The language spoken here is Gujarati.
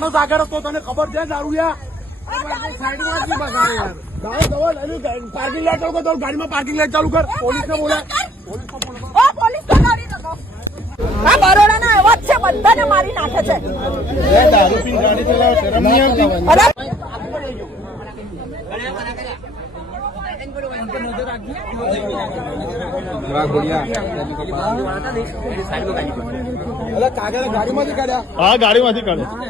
માણસ આગળ હતો, તને ખબર છે દારૂડિયા? પાર્કિંગ લાઈટ ચાલુ કર, ગાડીમાં પાર્કિંગ લાઈટ ચાલુ કર. પોલીસને બોલાય. આ બરોડાના અવાજ છે, બધાને મારી નાખે છે. દારૂ પીને ગાડી ચલાવે, શરમ નહીં આવતી? ગાડીમાંથી કાઢ્યા. હા, ગાડીમાંથી કાઢ્યા.